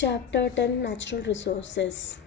Chapter 10 Natural Resources.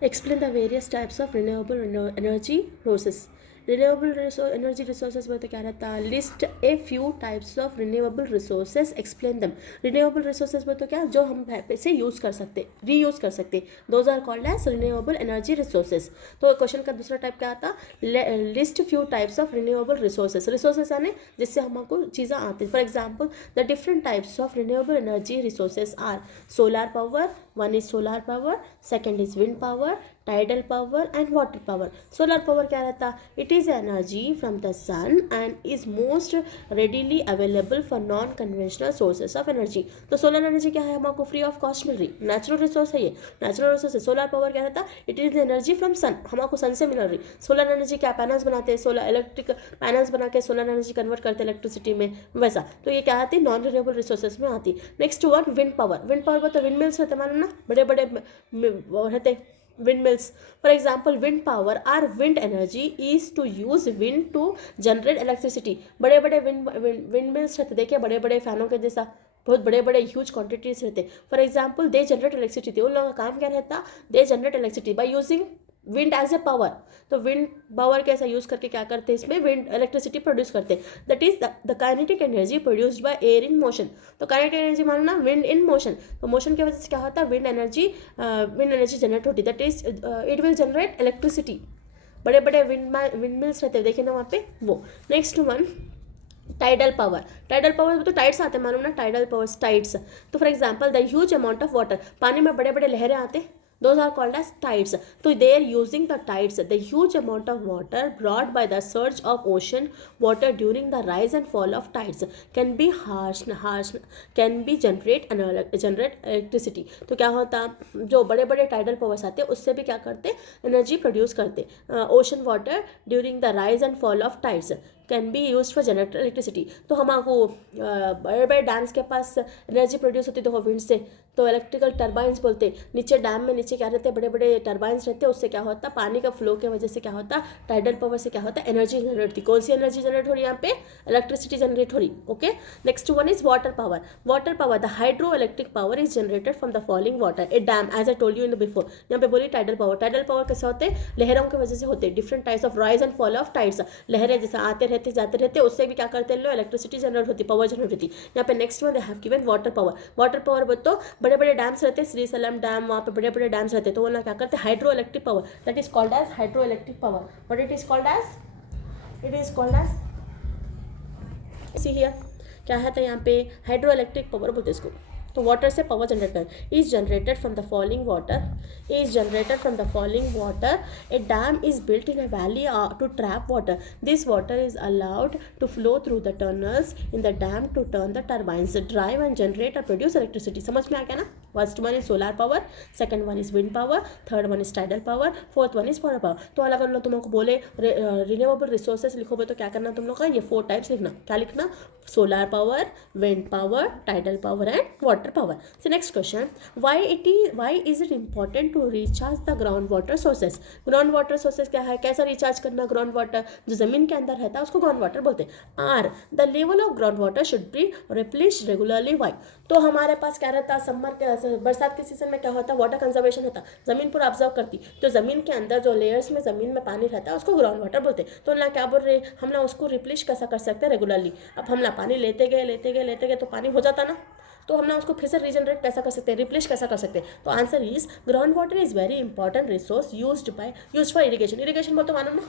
Explain the various types of renewable energy sources. Energy resources में तो क्या रहता है, list a few types of renewable resources, explain दम. Renewable resources में तो क्या, जो हम से यूज़ कर सकते, रीयूज कर सकते, those are called as renewable energy resources. तो क्वेश्चन का दूसरा टाइप क्या आता, list few types of renewable resources. Resources यानी जिससे हमको चीज़ें आती हैं. For example the different types of renewable energy resources are solar power. One is solar power, second is wind power, tidal power and water power. Solar power क्या रहता, it is energy from the sun and is most readily available for non conventional sources of energy. तो solar energy क्या है, हमको free of cost मिल रही, natural resource है ये, natural resource है. सोलर पावर क्या रहता, it is energy from sun, हमको सन से मिल रही. सोलर एनर्जी क्या, पैनल्स बनाते हैं, सोलर इलेक्ट्रिक पैनल्स बना के सोलर एनर्जी कन्वर्ट करते हैं इलेक्ट्रिसिटी में, वैसा. तो ये क्या आती है, नॉन रिन्यूएबल रिसोर्सेज में आती. Next one wind power. Wind power तो विंड मिल्स रहते, मालूम ना, बड़े बड़े रहते wind mills. For example, wind power or wind energy is to use wind to generate electricity. बड़े बड़े wind mills रहते, देखिए बड़े बड़े फैनों के जैसा, बहुत बड़े बड़े ह्यूज क्वांटिटीज रहते. For example they generate electricity, उन लोगों का काम क्या रहता, they generate electricity by using wind as a power. तो विंड पावर कैसा यूज करके क्या करते हैं, इसमें विंड इलेक्ट्रिसिटी प्रोड्यूस करते हैं. That is the kinetic energy produced by air in motion. तो काइनेटिक एनर्जी मानो ना, विंड इन मोशन. तो मोशन की वजह से क्या होता है, विंड एनर्जी जनरेट होती है. That is it will generate electricity. बड़े बड़े विंड मिल्स रहते हैं, देखिए ना वहाँ पे वो. Next one tidal power. Tidal power तो टाइड्स आते हैं, मालूम ना, टाइडल पावर टाइड्स. तो for example the huge amount of water, पानी में बड़े बड़े लहरें आते हैं, those are called as tides. So they are using the tides, the huge amount of water brought by the surge of ocean water during the rise and fall of tides can be can be generate electricity. तो क्या होता, जो बड़े बड़े tidal powers आते हैं उससे भी क्या करते, एनर्जी प्रोड्यूस करते. Ocean water during the rise and fall of tides can be use for generate electricity. तो हमको बड़े बड़े डैम्स के पास एनर्जी प्रोड्यूस होती है, तो विंड से, तो इलेक्ट्रिकल टर्बाइंस बोलते. नीचे डैम में नीचे क्या रहते हैं, बड़े बड़े टर्बाइंस रहते हैं, उससे क्या होता है, पानी का फ्लो की वजह से क्या होता है, टाइडल पावर से क्या होता है, एनर्जी जनरेट होती. कौन सी एनर्जी जनरेट हो रही है यहाँ पे, इलेक्ट्रिसिटी जनरेट हो रही. Okay. Next one is water power. Water power, the hydro electric power is generated from the falling water. A dam, as I told you in the before. यहाँ पे बोली टाइडल पावर. टाइडल पावर कैसे होते हैं, लहरों की वजह से होते हैं. Different types of rise and fall of tides, लहरें जैसे आते रहते जाते रहते, उससे भी क्या करते हैं, इलेक्ट्रिसिटी जनरेट होती, पावर जनरेट होती. यहाँ पे next one they have given water power. Water power बोलते बड़े बड़े डैम्स रहते, श्रीशैलम डैम, वहाँ पे बड़े बड़े डैम्स रहते, तो वो ना क्या करते हैं, hydro electric power. That is called as hydro electric power. What it is called as, it is called as, see here क्या है, तो यहाँ पे हाइड्रो इलेक्ट्रिक पावर बोलते इसको. तो वाटर से पावर जनरेट कर, is generated from the falling water, is generated from the falling water. A dam is built in a valley to trap water. This water is allowed to flow through the tunnels in the dam to turn the turbines, drive and generate or produce electricity. समझ में आ गया ना. First one is solar power, second one is wind power, third one is tidal power, fourth one is water power. तो अलग अलग तुम लोग को बोले रिन्यूएबल रिसोर्सेज लिखोगे तो क्या करना तुम लोग का, ये 4 टाइप्स लिखना. क्या लिखना, solar power, wind power, tidal power and water power. So next question, why is it important to recharge the ground water sources. Ground water sources क्या है, कैसा रिचार्ज करना, ग्राउंड वाटर जो जमीन के अंदर रहता है उसको ग्राउंड वाटर बोलते हैं. Are the level of ground water should be replace regularly. Why, तो हमारे पास क्या रहता है, समर के बरसात के सीजन में क्या होता है, वाटर कंजर्वेशन होता है, जमीन पूरा ऑब्जर्व करती, तो जमीन के अंदर जो लेयर्स में जमीन में पानी रहता है उसको ग्राउंड वाटर बोलते हैं. तो ना क्या बोल रहे, हम ना उसको रिप्लेस कैसा कर सकते हैं, रेगुलरली. अब हम ना पानी लेते गए तो पानी हो जाता ना, तो हम ना उसको फिर से रीजनरेट कैसा कर सकते हैं, रिप्लेस कैसा कर सकते हैं. तो answer is ground water is very important resource used for irrigation. Irrigation बोलते मानो ना,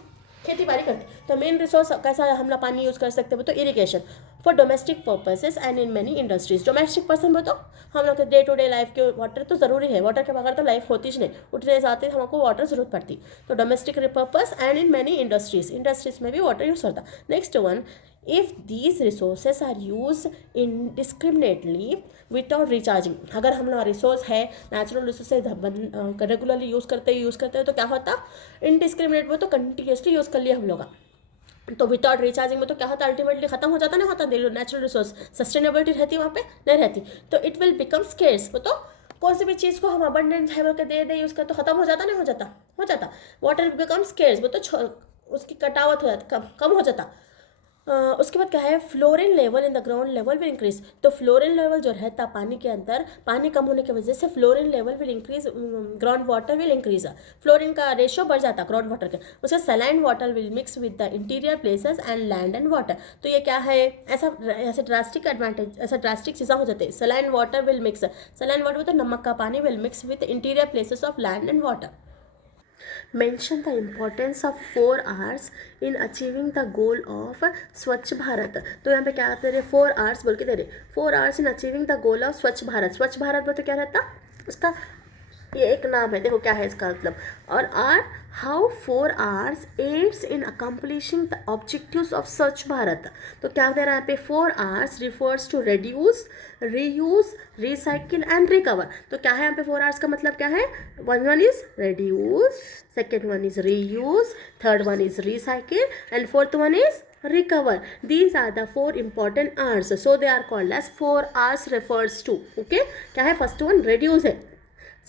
खेती बाड़ी करते, तो मेन रिसोर्स कैसा हम ना पानी यूज़ कर सकते हैं, तो irrigation. For domestic purposes and in many industries. Domestic person बोलो हम लोग के डे टू डे लाइफ के वाटर तो ज़रूरी है, वाटर के बगैर तो लाइफ होती ही नहीं, उठने जाते हमको वाटर ज़रूरत पड़ती. तो domestic purpose and in many industries में भी वाटर यूज़ होता. Next one, if these resources are used indiscriminately without recharging. अगर हम लोग रिसोर्स है, नेचुरल रिसोर्सेज रेगुलरली यूज़ करते हैं तो क्या होता, इनडिस्क्रिमिनेट में तो कंटिन्यूसली यूज़ कर लिया हम लोग. तो विदाउट रिचार्जिंग में तो क्या होता, अल्टीमेटली खत्म हो जाता, नहीं होता, नेचुरल रिसोर्स सस्टेनेबिलिटी रहती वहाँ पे नहीं रहती. तो इट विल बिकम स्केर्स. वो तो कौन सी भी चीज़ को हम अबंडेंस है बोल के दे यूज़ कर, तो खत्म हो जाता, नहीं हो जाता. वाटर बिकम स्केर्स, वो तो उसकी कटावत हो जाता, कम हो जाता. उसके बाद क्या है, fluorine level in the ground level will increase. तो फ्लोरीन लेवल जो रहता पानी के अंदर, पानी कम होने की वजह से fluorine level will increase, ground water will increase, fluorine का रेशियो बढ़ जाता ग्राउंड वाटर के। उससे saline water will mix with the interior places and land and water. तो ये क्या है, ऐसा ऐसे ड्रास्टिक एडवांटेज, ऐसा ड्रास्टिक चीज़ें हो जाती है। Saline water will mix, saline water तो नमक का पानी, will mix with interior places of land and water. Mention the importance of 4 hours in achieving the goal of स्वच्छ भारत। तो यहाँ पे क्या दे रहे, 4 hours बोल के दे रहे, 4 hours in achieving the goal of स्वच्छ भारत। स्वच्छ भारत में तो क्या रहता, उसका ये एक नाम है, देखो क्या है इसका मतलब। और or how 4 hours aids in accomplishing the objectives of Swachh Bharat. तो क्या दे रहा है यहाँ पे, 4 hours refers to reduce, reuse, recycle and recover. तो क्या है यहाँ पे 4 hours का मतलब क्या है, one is reduce, second one is reuse, third one is recycle and fourth one is recover. These are the 4 important hours, so they are called as 4 hours refers to. Okay, क्या है, first one reduce है,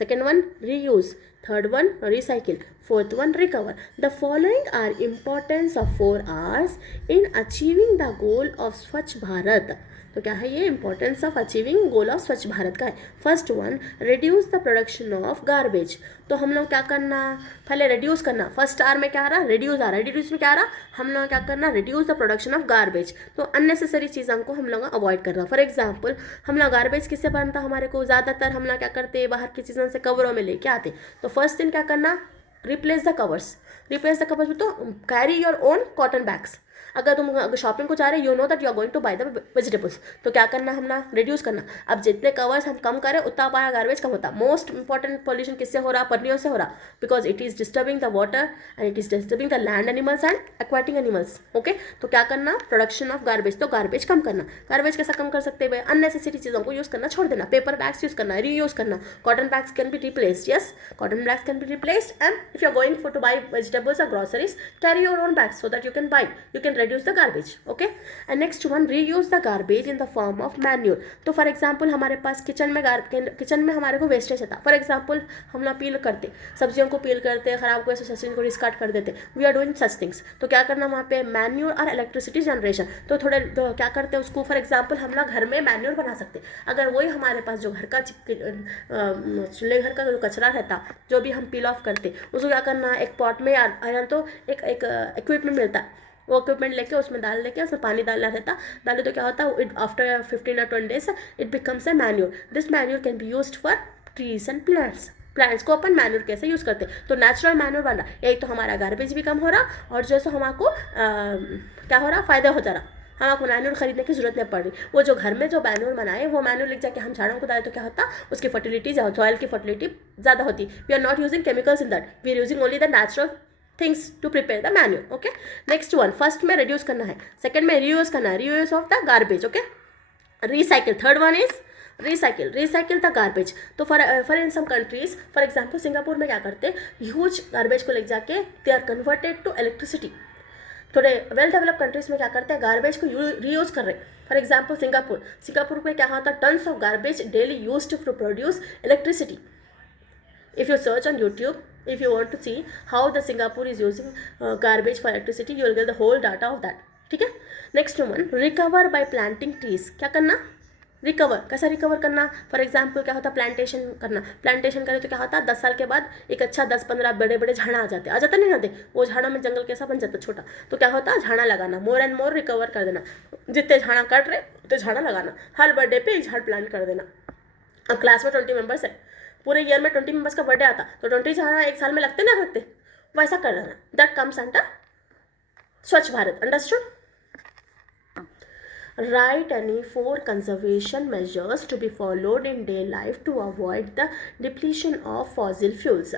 second one reuse, third one recycle, fourth one recover. The following are importance of 4 hours in achieving the goal of स्वच्छ भारत। तो क्या है ये, importance of achieving goal of Swachh Bharat का है। First one, reduce the production of garbage. तो हम लोग क्या करना, पहले रिड्यूस करना। फर्स्ट आर में क्या आ रहा, रिड्यूस आ रहा है, रिड्यूस में क्या आ रहा, हम लोग क्या करना, reduce the production of garbage. तो अननेसेसरी चीज़ों को हम लोग अवॉइड करना। फॉर एग्जाम्पल, हम लोग गार्बेज किससे बनता, हमारे को ज़्यादातर हम लोग क्या करते, बाहर की चीज़ों से कवरों में लेके आते। तो फर्स्ट दिन क्या करना, replace the covers. Replace the covers तो carry your own cotton bags. अगर तुम अगर शॉपिंग को जा रहे, you know that you are going to buy the vegetables, तो क्या करना, हम ना रिड्यूस करना। अब जितने कवर्स हम कम करें उतना हमारा गार्बेज कम होता। मोस्ट इंपॉर्टेंट पॉल्यूशन किससे हो रहा, पन्नियों से हो रहा, because it is disturbing the water and it is disturbing the land animals and aquatic animals. Okay, तो क्या करना, प्रोडक्शन ऑफ गार्बेज, तो गार्बेज कम करना। गार्बेज कैसा कम कर सकते हैं, अननेसेसरी चीज़ों को यूज़ करना छोड़ देना। पेपर बैग्स यूज़ करना, रीयूज करना। Cotton bags can be replaced, yes, cotton bags can be replaced. And if you are going for to buy vegetables और groceries, carry your own bags so that you can buy, you can reduce the garbage. Okay, and next one, reuse the garbage in the form of manure. तो for example हमारे पास kitchen में हमारे को wastage आता। For example हम लोग पील करते, सब्जियों को पील करते, खराब हुए सब्जियों को डिस्कार्ड कर देते, we are doing such things. तो क्या करना वहाँ पे, मैन्यूर और इलेक्ट्रिसिटी जनरेशन। तो थोड़े तो क्या करते हैं उसको, फॉर एग्जाम्पल हम लोग घर में मैन्यूर बना सकते। अगर वही हमारे पास जो घर का चूल्हे घर का जो कचरा रहता, जो भी हम पील ऑफ करते, उसको क्या करना, एक पॉट में या तो एक इक्विपमेंट मिलता है, वो इक्विपमेंट लेके उसमें डाल देके उसमें पानी डालना रहता। डाले तो क्या होता है, it after 15 or 20 days it becomes a manure. This manure can be used for trees and plants को अपन मैन्यूर कैसे यूज़ करते हैं, तो नेचुरल मैन्यूर वाला, एक तो हमारा गार्बेज भी कम हो रहा और जो है हमको क्या हो रहा, फ़ायदा हो जा रहा। हमको मैन्यूर खरीदने की जरूरत नहीं पड़ रही। वो जो घर में जो मैन्यूर बनाए, वो मैन्यूर लेके जाके हम झाड़ों को डालें तो क्या होता, उसकी फर्टिलिटी, सॉइल की फर्टिलिटी ज़्यादा होती। We are not using chemicals in that, we are using only the natural things to prepare the manure. Okay, next one, first में रिड्यूस करना है, सेकंड में रीयूज करना है, reuse of the garbage. Okay, recycle, third one is recycle the garbage. तो for in some countries, for example Singapore में क्या करते, ह्यूज गार्बेज को ले जाके they are converted to electricity. थोड़े वेल डेवलप कंट्रीज में क्या करते हैं, गार्बेज को रीयूज कर रहे हैं। फॉर एग्जाम्पल सिंगापुर में क्या होता है, tons of garbage daily used to produce electricity. If you search on YouTube, if you want to see how the Singapore is using garbage for electricity, you will get the whole data of that. ठीक है, next one, recover bye planting trees. क्या करना, recover, कैसा recover करना, for example क्या होता है, plantation करना। प्लांटेशन करें तो क्या होता है, 10 साल के बाद एक अच्छा 10-15 बड़े बड़े झाड़ा आ जाते नहीं आते, वो झाड़ा में जंगल कैसा बन जाता छोटा। तो क्या होता है, झाड़ा लगाना, मोर एंड मोर रिकवर कर देना। जितने झाड़ा कट रहे उतने झाड़ा लगाना, हर बर्थडे पे एक झाड़ प्लांट कर देना। अब क्लास में 20 मेंबर्स है, पूरे ईयर में 20 मेंबर्स का बर्थडे आता, तो 20 झाड़ा एक साल में लगते ना लगते, वैसा कर देना। दैट कम्स अंडर स्वच्छ Bharat. Understood? Write any 4 conservation measures to be followed in day life to avoid the depletion of fossil fuels.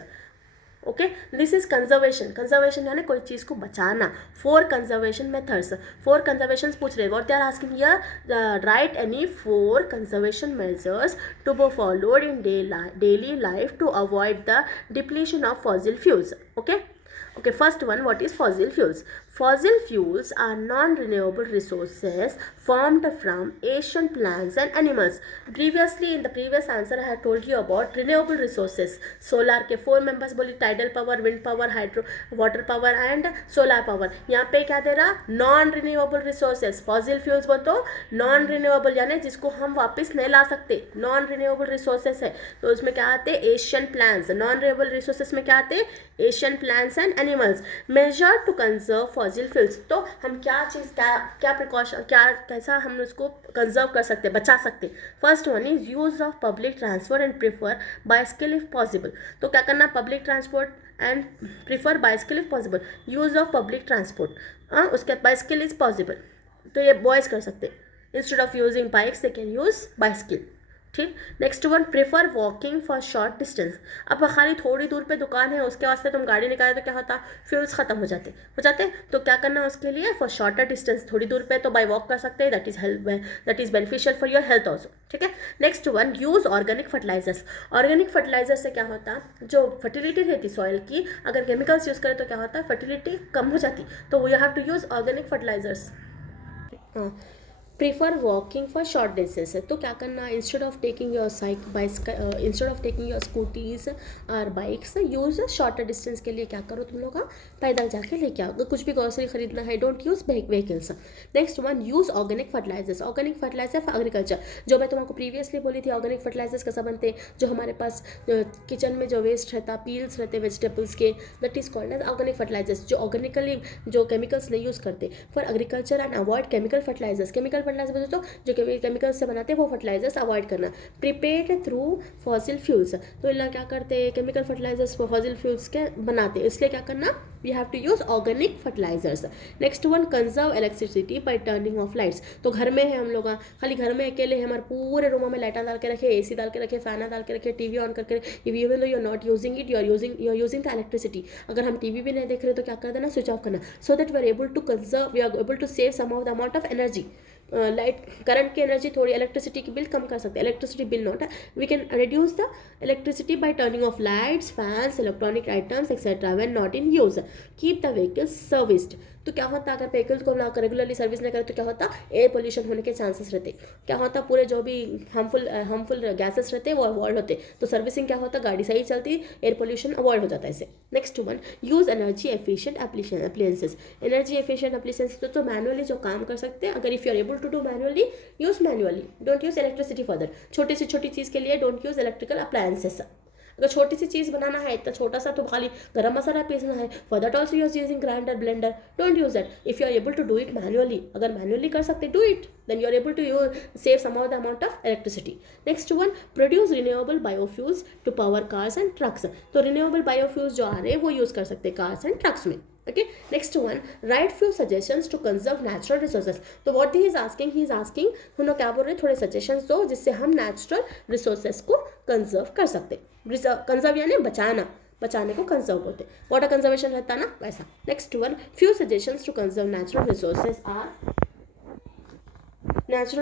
Okay, this is conservation. Conservation यानी कोई चीज़ को बचाना। 4 कंजर्वेशन मेथड्स, 4 कंजर्वेशन पूछ रहे हैं। What they are asking here, right any 4 conservation measures to be followed in daily life to avoid the depletion of fossil fuels. Okay, first one, what is fossil fuels? Fossil fuels are non-renewable resources formed from ancient plants and animals. Previously, in the previous answer, I had told you about renewable resources. Solar के 4 members बोली, tidal power, wind power, hydro, water power and solar power. यहाँ पे क्या दे रहा? Non-renewable resources. Fossil fuels बोल तो non-renewable यानी जिसको हम वापस नहीं ला सकते. Non-renewable resources है. तो उसमें क्या आते हैं? Ancient plants. Non-renewable resources में क्या आते हैं? Ancient plants and animals. Measure to conserve fossil fuels. तो हम क्या चीज़ क्या प्रिकॉशन कैसा हम उसको कंजर्व कर सकते हैं, बचा सकते हैं. First one is use of public transport and prefer bicycle if possible. तो क्या करना? Public transport and prefer bicycle if possible. Use of public transport उसके बाद बाइसिकल इज पॉसिबल. तो ये बॉयज़ कर सकते हैं. Instead of using bikes they can use bicycle. ठीक. Next one, prefer walking for short distance. अब खाली थोड़ी दूर पे दुकान है, उसके वास्ते तुम गाड़ी निकाले तो क्या होता? फ्यूल्स खत्म हो जाते. तो क्या करना उसके लिए? फॉर शॉर्टर डिस्टेंस, थोड़ी दूर पे तो बाय वॉक कर सकते हैं. That is beneficial for your health also. ठीक है. Next one, use organic fertilizers. Organic fertilizer से क्या होता? जो फर्टिलिटी रहती सॉइल की, अगर केमिकल्स यूज़ करें तो क्या होता है? फर्टिलिटी कम हो जाती. तो you have to use organic fertilizers. Prefer walking for short distance है. तो क्या करना? Instead of taking your instead of taking your scooties और बाइक्स, यूज शॉर्टर डिस्टेंस के लिए क्या करो तुम लोग? पैदल जाके लेके आओ. अगर कुछ भी ग्रोसरी खरीदना है, don't use vehicles. Next one, use organic fertilizers. Organic fertilizer for agriculture. जो मैं तुमको प्रीवियसली बोली थी, ऑर्गेनिक फर्टिलाइजर्स कैसा बनते हैं? जो हमारे पास किचन में जो वेस्ट रहता, पील्स रहते वेजिटेबल्स के, that is called as organic fertilizers. जो ऑर्गेनिकली जो केमिकल्स नहीं यूज़ करते. For agriculture and avoid chemical fertilizers. Chemical fertilizer तो जो केमिकल्स से बनाते हैं वो फर्टिलाइजर्स अवॉइड करना. Prepared through fossil fuels. तो इन लोग क्या करते हैं? केमिकल फर्टिलाइजर्स फॉसिल फ्यूल्स के बनाते हैं. इसलिए क्या करना? We have to use organic fertilizers. Next one, conserve electricity by turning off lights. तो घर में है हम लोग, खाली घर में अकेले हैं, हमारे पूरे रूमों में लाइटा डाल के रखे, एसी डाल के रखे, फैन डाल के रखे, टीवी ऑन करके. Even though you are not using it, you are using the electricity. अगर हम टीवी भी नहीं देख रहे तो क्या कर देना? स्विच ऑफ करना. So that we are able to conserve, we are able to save some of the amount of energy. Light current की एनर्जी थोड़ी, इलेक्ट्रिसिटी की बिल कम कर सकते हैं. Electricity bill not, we can reduce the electricity by turning off lights, fans, electronic items etcetera when not in use. Keep the vehicles serviced. तो क्या होता है? अगर व्हीकल को ना रेगुलरली सर्विस नहीं करें तो क्या होता? एयर पोल्यूशन होने के चांसेस रहते. क्या होता? पूरे जो भी हार्मफुल गैसेस रहते हैं वो अवॉइड होते. तो सर्विसिंग क्या होता? गाड़ी सही चलती, एयर पोल्यूशन अवॉइड हो जाता है इससे. Next one, use energy efficient appliances. Energy efficient appliances तो मैनुअली जो काम कर सकते हैं. अगर if you are able to do manually, use manually. Don't use electricity further. छोटी से छोटी चीज़ के लिए डोंट यूज इलेक्ट्रिकल अप्लायंसेस. अगर छोटी सी चीज़ बनाना है, इतना छोटा सा, तो खाली गरम मसाला पीसना है, for that also use using grinder, blender. Don't use that. If you are able to do it manually, अगर मैनुअली कर सकते, do it. Then you are able to save some of the amount of electricity. Next one, produce renewable biofuels to power cars and trucks. तो renewable biofuels जो आ रहे हैं वो use कर सकते हैं कार्स एंड ट्रक्स में. Okay, next one, write few suggestions to conserve natural resources. तो what he is asking हम लोग क्या बोल रहे हैं? थोड़े सजेशंस दो जिससे हम नेचुरल रिसोर्सेज को कंजर्व कर सकते. कंजर्व यानी बचाने को कंजर्व बोलते. वाटर कंजर्वेशन रहता है ना, वैसा. Next one, few suggestions to conserve natural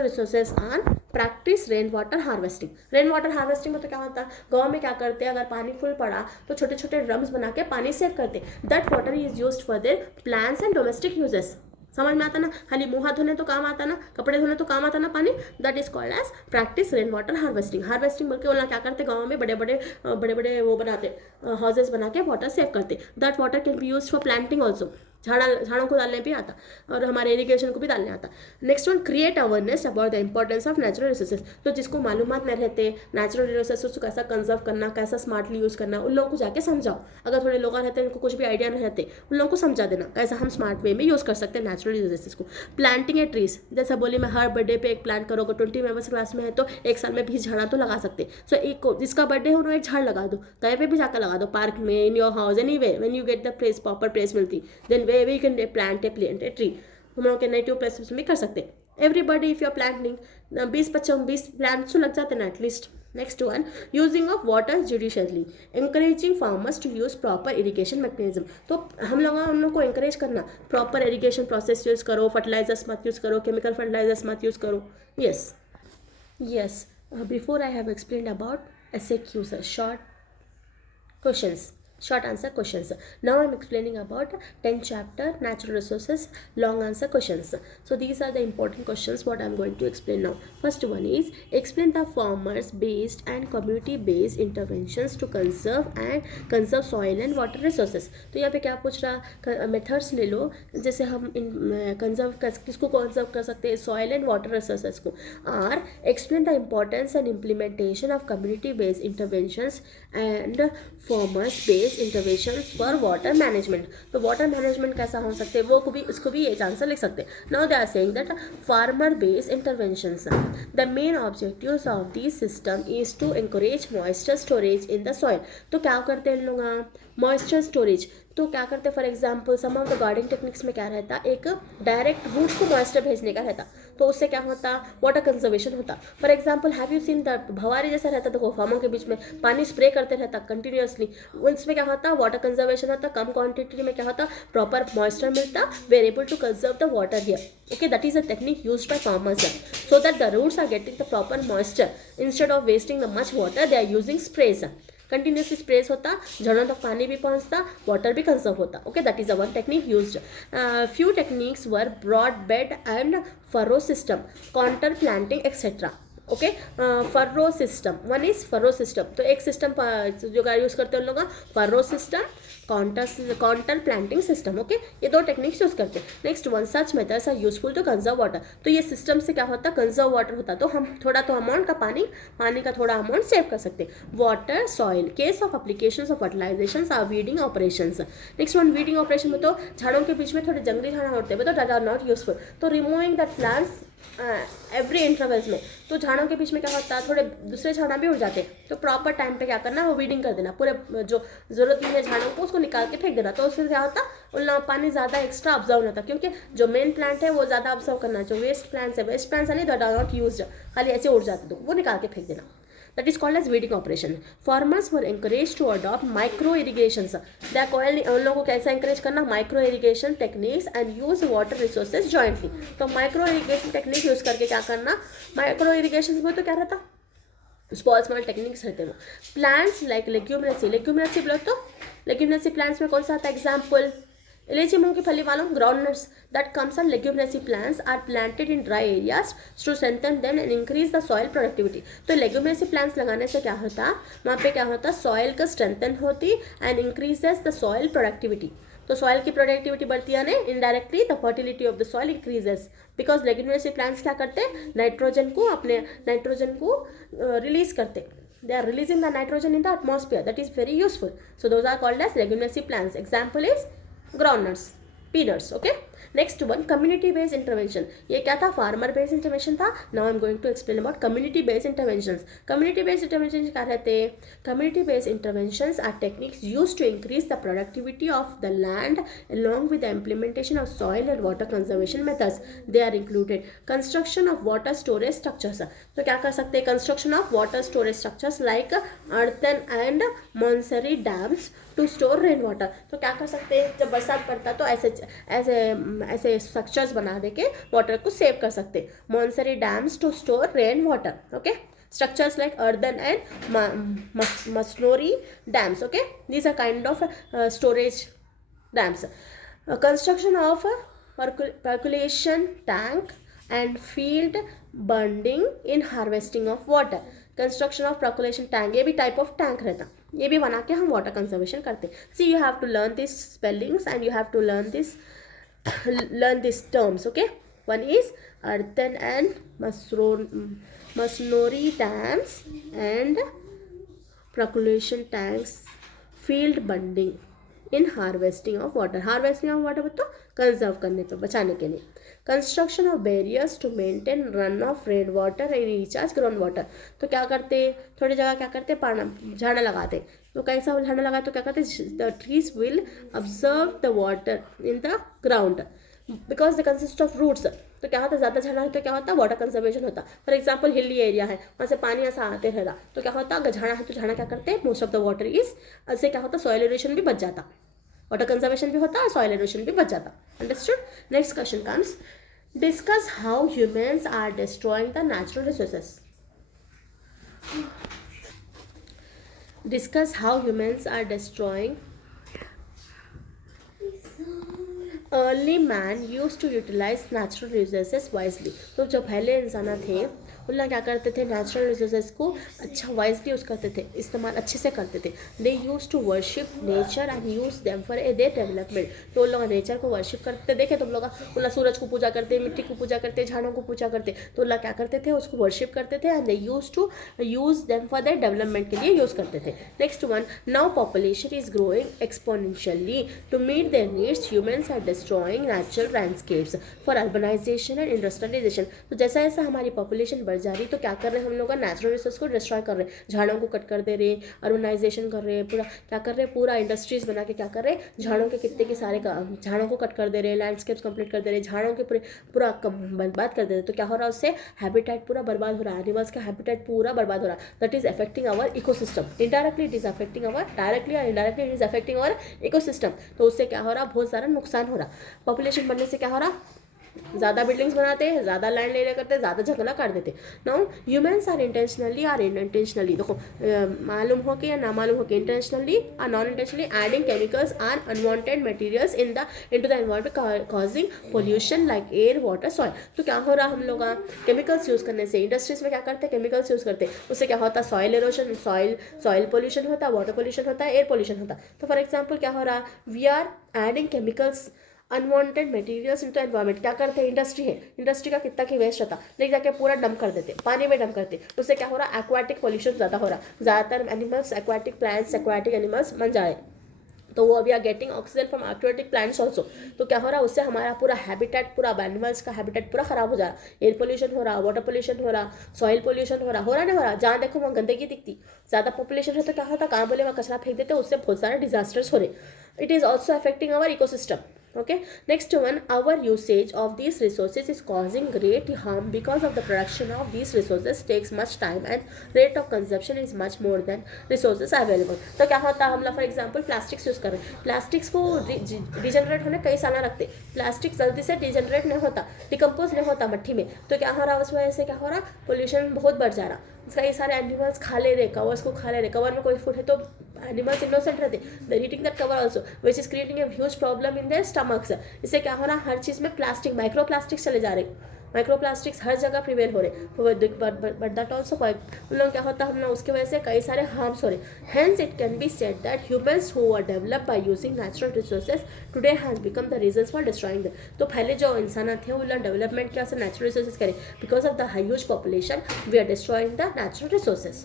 resources are practice rain water harvesting. Rain water harvesting में तो क्या होता है? गांव में क्या करते हैं? अगर पानी फुल पड़ा तो छोटे छोटे ड्रम्स बना के पानी सेव करते. That water is used for their plants and domestic uses. समझ में आता ना? खाली मुँह हाथ धोने तो काम आता ना, कपड़े धोने तो काम आता ना पानी. That is called as practice rain water harvesting. Harvesting बोल के वो क्या करते? गाँव में बड़े बड़े वो बनाते, हाउसेस बना के वाटर सेव करते. That water can be use for planting also. झाड़ों को डालने भी आता और हमारे इरिगेशन को भी डालने आता. Next one, create awareness about the importance of natural resources. तो जिसको मालूमात नहीं रहते नेचुरल रिसोर्सेज को कैसा कंजर्व करना, कैसा स्मार्टली यूज़ करना, उन लोगों को जाके समझाओ. अगर थोड़े लोग रहते हैं उनको कुछ भी आइडिया नहीं रहते, उन लोगों को समझा देना कैसा हम स्मार्ट वे में यूज़ कर सकते हैं नेचुरल रिसोर्सेज को. प्लांटिंग ए ट्रीज. जैसा बोली मैं, हर बर्थडे पे एक प्लांट करोगे. 20 मेंबर्स क्लास में है तो एक साल में 20 झाड़ा तो लगा सकते. सो एक को जिसका बर्थडे हो उन्होंने एक झाड़ लगा दो, कहीं पे भी जाकर लगा दो, पार्क में, in your house, anyway when you get the place, proper place मिलती, then way we can plant a tree. हम लोग के नेटिव प्लेसेस में कर सकते. Everybody if you are planting 20 plants तो लग जाते ना at least. Next one, using of water judiciously. encouraging farmers to use proper irrigation mechanism. तो हम लोग उन लोग को encourage करना, प्रॉपर इरीगेशन प्रोसेस यूज़ करो, फर्टिलाइजर्स मत यूज़ करो, केमिकल फर्टिलाइजर्स मत यूज़ करो. yes before I have explained about SAQs, short questions. short answer questions. Now I'm explaining about 10th chapter natural resources long answer questions. So these are the important questions what I'm going to explain now. First one is explain the farmers based and community based interventions to conserve soil and water resources. तो यहाँ पे क्या पूछ रहा, methods ले लो जैसे हम किसको कंजर्व कर सकते हैं, सॉइल एंड वाटर रिसोर्सेज को. Or explain the importance and implementation of community based interventions and farmers based interventions for water management. तो वाटर मैनेजमेंट कैसा हो सकते हैं वो को भी उसको भी ये आंसर लिख सकते हैं. Now they are saying that farmer based interventions, the main objectives of this system is to encourage moisture storage in the soil. तो क्या करते हैं लोग, मॉइस्चर स्टोरेज. तो क्या करते हैं, for example some of the gardening techniques में क्या रहता, एक डायरेक्ट रूट को मॉइस्चर भेजने का रहता. तो उससे क्या होता, वाटर कंजर्वेशन होता. For example have you seen the भवारी जैसा रहता, देखो फार्मों के बीच में पानी स्प्रे करते रहता कंटिन्यूसली. उसमें क्या होता, वाटर कंजर्वेशन होता. कम क्वांटिटी में क्या होता, प्रॉपर मॉइस्चर मिलता. We are able to conserve the water here. Okay, that is a technique used by farmers so that the roots are getting the proper moisture. Instead of wasting the much water, they are using sprays. Continuously स्प्रेस होता, जड़ों तक पानी भी पहुंचता, water भी conserve होता. Okay, that is a one technique used. Few techniques were broad bed and furrow system, contour planting etcetera. Okay, furrow system, one is furrow system. तो एक सिस्टम जो यूज़ करते हैं उन लोग furrow system, contour planting system. Okay, ये दो techniques use करते हैं. Next one, such methods are useful to conserve water. तो ये सिस्टम से क्या होता, कंजर्व वाटर होता. तो हम थोड़ा तो अमाउंट का पानी का थोड़ा अमाउंट सेव कर सकते हैं. Water soil, case of applications of fertilization or weeding operations. Next one, weeding operation में तो झाड़ों के बीच में थोड़े जंगली झाड़ा होते हैं, तो दैट आर नॉट यूजफुल. तो removing that plants every intervals में. तो झाड़ों के बीच में क्या होता है, थोड़े दूसरे झाड़ा भी उड़ जाते हैं. तो प्रॉपर टाइम पे क्या करना, वो वीडिंग कर देना. पूरे जो जरूरत नहीं है झाड़ों को उसको निकाल के फेंक देना. तो उससे क्या होता, उन पानी ज़्यादा एक्स्ट्रा ऑब्जर्व नहीं होता, क्योंकि जो मेन प्लांट है वो ज़्यादा ऑब्जर्व करना. जो वेस्ट प्लांट्स है नहीं, दैट आर नॉट यूज्ड, खाली ऐसे उड़ जाते, तो वो निकाल के फेंक देना. That is called as weeding operation. Farmers were encouraged to adopt micro irrigations. They are उन लोगों को कैसे encourage करना, micro irrigation techniques and use water resources jointly. तो माइक्रो इरीगेशन टेक्निक यूज करके क्या करना, माइक्रो इरीगेशन में तो क्या रहता, स्मॉल टेक्निक्स रहते हैं वो. प्लांट्स लाइक लेग्यूमिनेसी बोलो तो लेग्यूमिनेसी प्लांट्स में कौन सा आता है, एग्जाम्पल इलायची, मूंग की फली वालों, groundnuts. That comes on leguminosae plants are planted in dry areas to strengthen them and increase the soil productivity. तो लेग्यूमिनेसी प्लांट्स लगाने से क्या होता, वहाँ पे क्या होता, सॉइल का स्ट्रेंथन होती and increases the soil productivity. तो सॉइल की प्रोडक्टिविटी बढ़ती है ना, indirectly the fertility of the soil increases, because leguminosae plants क्या करते हैं, नाइट्रोजन को रिलीज करते. They are releasing the nitrogen in the atmosphere. That is very useful. So those are called as leguminaceous plants. Example is groundnuts, peanuts. Okay. Next one, community based intervention. ये क्या था, farmer based intervention था. Now I am going to explain about community based intervention. Community based intervention क्या रहते हैं, community based interventions are techniques used to increase the productivity of the land along with the implementation of soil and water conservation methods. They are included construction of water storage structures. तो क्या कर सकते हैं, construction of water storage structures like earthen and montessori dams to store rain water. तो क्या कर सकते हैं, जब बरसात पड़ता है तो ऐसे स्ट्रक्चर्स बना दे के वाटर को सेव कर सकते हैं. Masonry dams to store rain water. Okay, structures like earthen and masonry dams. Okay, these are kind of storage dams. Construction of percolation tank and field bonding in harvesting of water. Construction of percolation tank, ये भी type of tank रहता, ये भी बना के हम water conservation करते. See you have to learn this spellings and you have to learn this terms. Okay, one is earthen and masonry dams and percolation tanks, field bonding in harvesting of water. Harvesting of water तो conserve करने पे, बचाने के लिए. Construction of barriers to maintain run off rain water and recharge ground water. तो क्या करते, थोड़ी जगह क्या करते, झाड़ा लगाते. तो कैसा झाड़ा लगाते, तो क्या करते, the trees will observe the water in the ground because the consist of roots. तो क्या होता है, ज़्यादा झाड़ा है तो क्या होता है, वाटर कंजर्वेशन होता. फॉर एग्जाम्पल हिली एरिया है, वहाँ से पानी ऐसा आते रहता, तो क्या होता है, अगर झाड़ा है तो झाड़ा क्या करते हैं, most of the water is, ऐसे क्या होता है, सॉइल एरोशन भी बच जाता, वाटर कंजर्वेशन भी होता और सॉइल एरोशन भी बच जाता. Understood. Next question comes, discuss how humans are destroying the natural resources. Discuss how humans are destroying early man use to utilize natural resources wisely. तो जो पहले इंसान थे उन लोग क्या करते थे, नेचुरल रिसोर्सेज को अच्छा वाइजली यूज़ करते थे, इस्तेमाल अच्छे से करते थे। They use to worship nature and use them for a their development. तो उन लोग नेचर को वर्शिप करते देखे तुम लोग, उन लोग सूरज को पूजा करते, मिट्टी को पूजा करते, झाड़ों को पूजा करते। तो उन लोग क्या करते थे, उसको वर्शिप करते थे and they use to use them for their development के लिए यूज़ करते थे। Next one, now population is growing exponentially to meet their needs humans are destroying natural landscapes for urbanization and industrialization. तो जैसा जैसा हमारी पॉपुलेशन बढ़ जा रही तो क्या कर रहे हैं हम लोग, नेचुरल रिसोर्स को डिस्ट्रॉय कर रहे हैं, झाड़ों को कट कर दे रहे, अर्बनाइजेशन कर रहे हैं, पूरा क्या कर रहे हैं, पूरा इंडस्ट्रीज बना के क्या कर रहे हैं, झाड़ों के कितने के सारे झाड़ों को कट कर दे रहे हैं, लैंडस्केप्स कंप्लीट कर दे रहे हैं, झाड़ों के पूरा बर्बाद कर दे रहे हैं। तो क्या हो रहा है, उससे हैबिटेट पूरा बर्बाद हो रहा है, एनिमल्स का हैबिटेट पूरा बर्बाद हो रहा है। That is affecting our ecosystem. Indirectly it is affecting our, directly और indirectly it is affecting our ecosystem. तो उससे क्या हो रहा, बहुत सारा नुकसान हो रहा। पॉपुलेशन बढ़ने से क्या हो रहा, ज़्यादा बिल्डिंग्स बनाते हैं, ज़्यादा लैंड ले करते हैं, ज़्यादा जंगल काट देते। नाउ ह्यूमन्स आर इंटेंशनली और अनइंटेंशनली, देखो मालूम हो के या ना मालूम हो के, इंटेंशनली और non intentionally adding chemicals and unwanted materials into the environment causing pollution like air water soil. तो क्या हो रहा, हम लोग केमिकल्स यूज़ करने से, इंडस्ट्रीज में क्या करते हैं, केमिकल्स यूज़ करते हैं, उससे क्या होता है, सॉइल एरोशन, सॉइल पोल्यूशन होता है, वाटर पोल्यूशन होता है, एयर पोल्यूशन होता है। तो फॉर एग्जाम्पल क्या हो रहा, we are adding chemicals unwanted materials into environment. क्या करते हैं, इंडस्ट्री है, इंडस्ट्री का कितना की वेस्ट होता ले जाके पूरा डंप कर देते, पानी में डंप करते। उससे क्या हो रहा, एक्वाटिक पोल्यूशन ज़्यादा हो रहा, ज़्यादातर animals, aquatic plants, aquatic animals मर जाए। तो वो we are getting oxygen from aquatic plants also. तो क्या हो रहा है, उससे हमारा पूरा हैबिटेट, पूरा एनिमल्स का हैबिटेट पूरा खराब हो जा रहा, एयर पोल्यूशन हो रहा, वाटर पोल्यूशन हो रहा, सॉइल पोल्यूशन हो रहा नहीं हो रहा, जहाँ देखो वहाँ गंदगी दिखती। ज़्यादा पॉपुलेशन है तो क्या होता, कहाँ बोले वहाँ कचरा फेंक देते, उससे बहुत सारे डिजास्टर्स हो रहे। It is also affecting our ecosystem. Okay, next one, our usage of these resources is causing great harm because of the production of these resources takes much time and rate of consumption is much more than resources available। तो क्या होता है, हम लोग for example plastics use कर रहे हैं, plastics को डिजनरेट होने कई साल लगते, प्लास्टिक जल्दी से डिजनरेट नहीं होता, डिकम्पोज नहीं होता मट्टी में। तो क्या हो रहा, उस वजह से क्या हो रहा, पोल्यूशन बहुत बढ़ जा रहा। कई सारे एनिमल्स खा ले रहे, कवर्स को खा ले रहे, कवर में कोई फूड है तो एनिमल्स इनोसेंट रहते, the heating that cover also which is creating a huge problem in their stomachs. इससे क्या हो रहा, हर चीज़ में प्लास्टिक, माइक्रो प्लास्टिक्स चले जा रहे, माइक्रो प्लास्टिक्स हर जगह प्रिवेल हो रहे। बट दैट ऑल्सो उन लोग क्या होता है, हम लोग उसकी वजह से कई सारे हार्म्स हो रहे। Hence it can be said that humans who are developed by using natural resources today has become the reasons for destroying them. तो पहले जो इंसान थे वो लोग डेवलपमेंट क्या से नेचुरल रिसोर्सेज करें, because of the huge population we are destroying the natural resources.